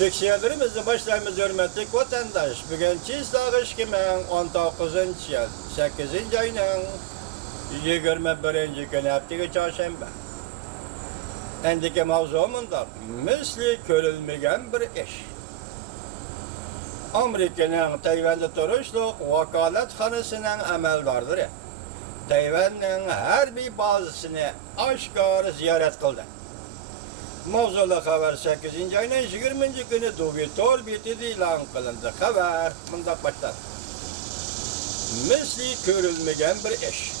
Leksiyalarımızı başlayımız hürmetli vatandaş. Bugün Çizdağ 2019 yıl 8. ayının 21. günü haftaki çarşamba. Endiki mavzumunda misli görülmeyen bir iş. Amerika'nın Tayvan'da turuşluq vakalatxanasının əməldarları Tayvan'ın her bir bazısını aşkar ziyaret kıldı. Mavzulu haber 8. ayının 20. günü Duvitor bitidi ilan kılındı. Haber mındak başlar. Misli görülmeyen bir iş.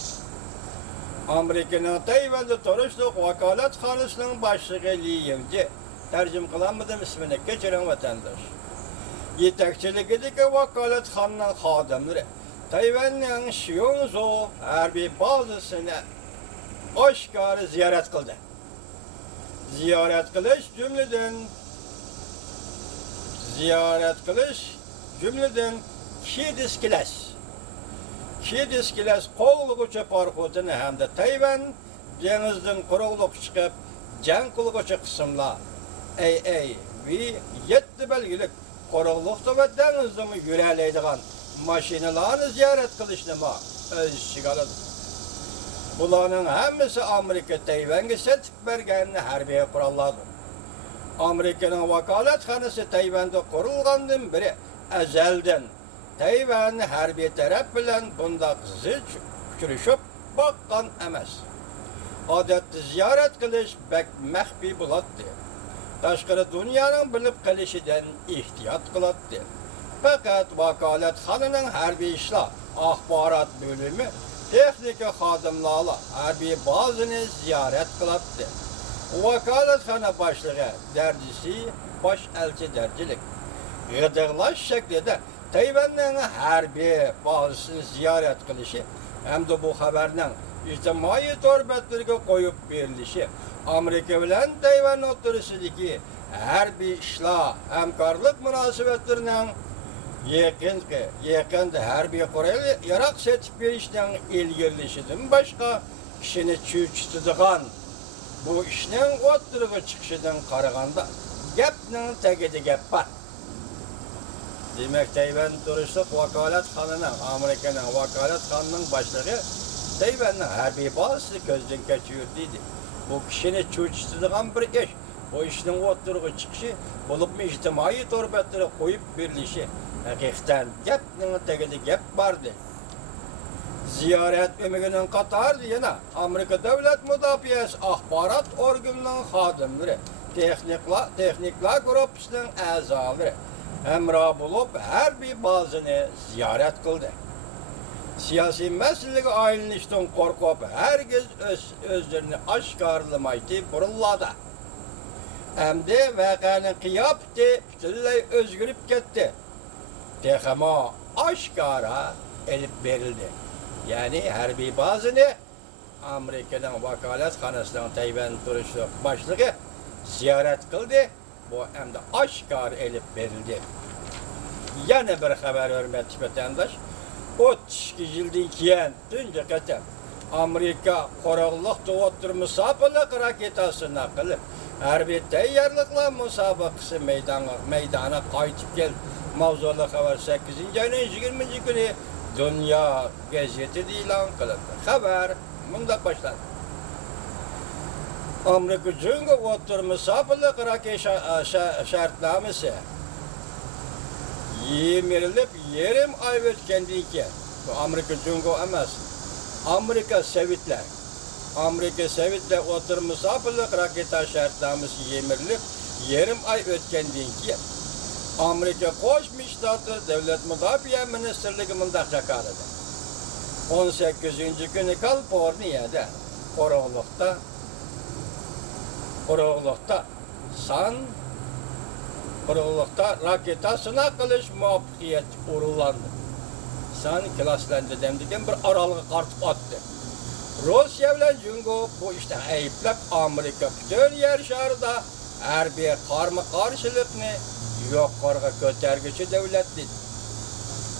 Amerika'nın Tayvan'da turuşluq vakalatxanasının başlığı Liyimci. Tercüm kılanmadım ismini geçiren vatandaş. Yetekçilikdeki vakalatxananın xadimleri Tayvan'ın Shiyonzo harbiy bazasını aşkarı ziyaret kıldı. Ziyaret kılış cümleden Kidiskiles. Kidiskiles qoğluğucu parxotunu hem de Tayvan denizden quruqluq çıkıp can qılğıcı kısımla AAV 7 belgilik quruqluqda ve denizde yürəleydiğen maşinalarını ziyaret kılışını öz işçi aladı. Bunların hemmisi Amerika Tayvan'a setip bergenini harbiye kurallardı. Amerika'nın vakalatxanası Tayvan'da kurulgandan biri ezelden Tayvan'ı harbiye taraf bilen bunda zıç uçuruşup bakkan emas. Adetli ziyaret kılış bek mehbi buladı. Taşqarı dünyanın bilip kılışıdan ihtiyat kıladı. Fakat vakalatxananın harbiy işler axbarat bölümü texnika xadimlarla harbiy bazını ziyaret kıladı. Vakalatxana başlığı dercisi baş elçi dercilik. Gıdırlaş şeklinde Tayvan'ın harbiy bazısını ziyaret kılışı hem de bu haberden ictimai torbetlerine koyup verilişi Amerika bilen Tayvan oturusundaki harbiy işler hemkarlık münasebetlerinin yakında harbiy qurol yaraq setip berishdan ilgirlişidan başqa kishini cho'chitadigan bu ishning o'ttirig'i chiqishidan qaraganda gapning tagida gap bor. Demak, Tayvan turishliq vakalatxonani Amerikaning vakalatxonasining boshlig'i Tayvanning harbiy bazasini ko'zdan kechirdi. Bu kishini cho'chitadigan bir ish. Bu ishning o'ttirig'i chiqishi bo'libmi ijtimoiy torbatlarga qo'yib berilishi hakikaten gapning tagida gap bordi. Ziyaret ömrünün qatarı yana Amerika Devlet Müdafiəsi axbarat organının xadimləri, texniklar qrupsunun əzaları həmrah olub hər bir bazını ziyaret kıldı. Siyasi məsələyə ayrılışdan qorxub herkes özlerini aşkarlamaydı burunladı. Hem de vəqənin qiyafəti bütünlüy özgürüp getdi. Texama aşkara elip verildi. Yani harbiy bazını Amerika'dan vakalatxanasından Tayvan turuşluq başlığı ziyaret kıldı. Bu hem de aşkar elip verildi. Yana bir haber hürmetli vatandaş. 32 yıldan keyin tunca qatam Amerika qo'rg'liqda o'tir musobaqalik raketasini qilib harbiy tayyorliklar musobaqasi maydona qaytib keldi. Mavzulu haber 8. ayının 20. günü Dünya gazetede ilan kılındı. Haber bunda başladı. Amerika Cumhuriyeti o'tir musobaqalik raket şartnaması yemirilip yarım ay o'tgandan keyin bu Amerika Cumhuriyeti emas. Amerika Sovetlar o'tir musobaqalik raket şartnaması yemirilip yarım ay o'tgandan keyin Amerika Qo'shma Shtatlar Davlat Mudofaa Ministerligi mundaq chaqirdi. 18. kuni Kaliforniyada quruqliqda raketa sinaq qilish muvaffaqiyat uğurlandı. San klaslandi degan bir orolga qartib otdi. Rossiya bilan Jungo bu ishdan ayblab Amerika butun yer sharida harbiy qarama-qarshilikni yuqoriga ko'targuchi davlat dedi.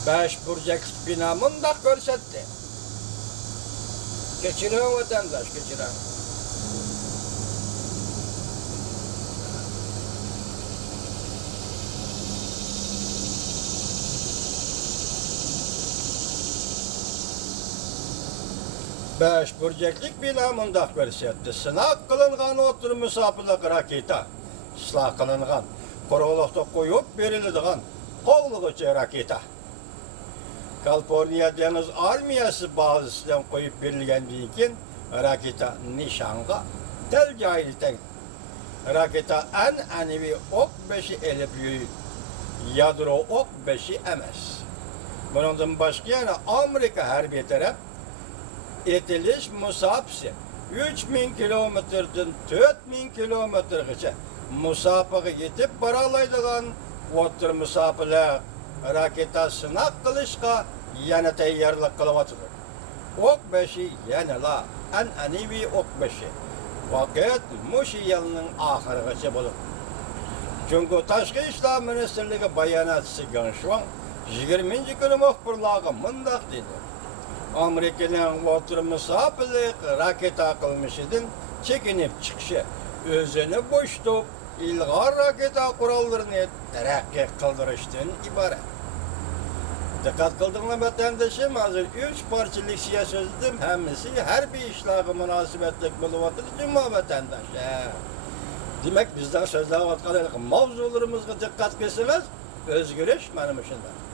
5 burchakli bino mundaq ko'rsatdi. Kechiring vatandosh, kechiring. Beş burcaklik bina mundaq görsetdi. Sınak kılıngan otur musafirlik raketa. Islah kılıngan. Korolukta koyup berildigan. Kovluğucu raketa. Kaliforniya Deniz Armiyası bazısından koyup berilgendiği için raketa nişanga tel cahilten. Raketa en anevi ok beşi elip büyük. Yadro ok beşi emes. Bunun başka yana Amerika harbiye taraf etiliş musafisi 3000 kilometrden 4000 kilometrgacha musafaga yetib baralaydigan otur musafilar raketa sınav qilishga yana tayyorlik qilyapti. Ok beshi yanala an'anaviy ok beshi. Vaqt mush yilning oxirigacha bo'lib. Çünkü Tashqi ishlar ministrligi bayonotchisi Ganshuang 20-kuni muxbirlarga mundaq dedi. Amerika'nın otur musafirlik raketa qilmishidan chekinib chiqishi o'zini bo'shitib ilg'or raketa qurollarini taraqqiy qildirishdan iborat. Dikkat kıldığına vatandaşım hazır 3 parçalık siyasetim hemisi her bir işlağı münasebetlik buluvatır cümle vatandaş. Demek bizden sözler vatkalık mavzularımızga dikkat kesiniz, özgürüş benim işimden.